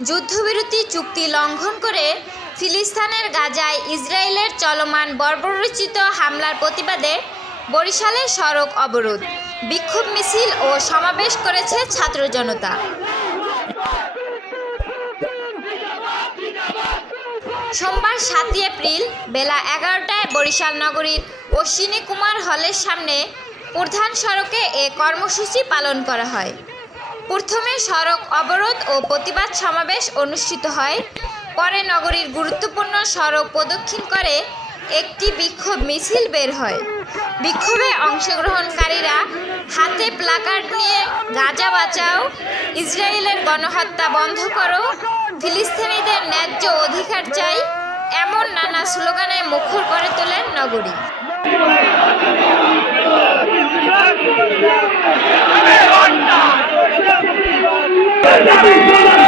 যুদ্ধবিরতি চুক্তি লঙ্ঘন করে ফিলিস্তানের গাজায় ইসরায়েলের চলমান বর্বরচিত হামলার প্রতিবাদে বরিশালে সড়ক অবরোধ। বিক্ষোভ মিছিল ও সমাবেশ করেছে ছাত্র জনতা। সোমবার সাতই এপ্রিল বেলা এগারোটায় বরিশাল নগরীর অশ্বিনী কুমার হলের সামনে প্রধান সড়কে এ কর্মসূচি পালন করা হয়। প্রথমে সড়ক অবরোধ ও প্রতিবাদ সমাবেশ অনুষ্ঠিত হয়। পরে নগরীর গুরুত্বপূর্ণ সড়ক প্রদক্ষিণ করে একটি বিক্ষোভ মিছিল বের হয়। বিক্ষোভে অংশগ্রহণকারীরা হাতে প্লাকার্ড নিয়ে গাজা বাঁচাও, ইসরায়েলের গণহত্যা বন্ধ করো, ফিলিস্তিনিদের ন্যায্য অধিকার চাই, এমন নানা স্লোগানে মুখর করে তোলেন নগরী। হামলা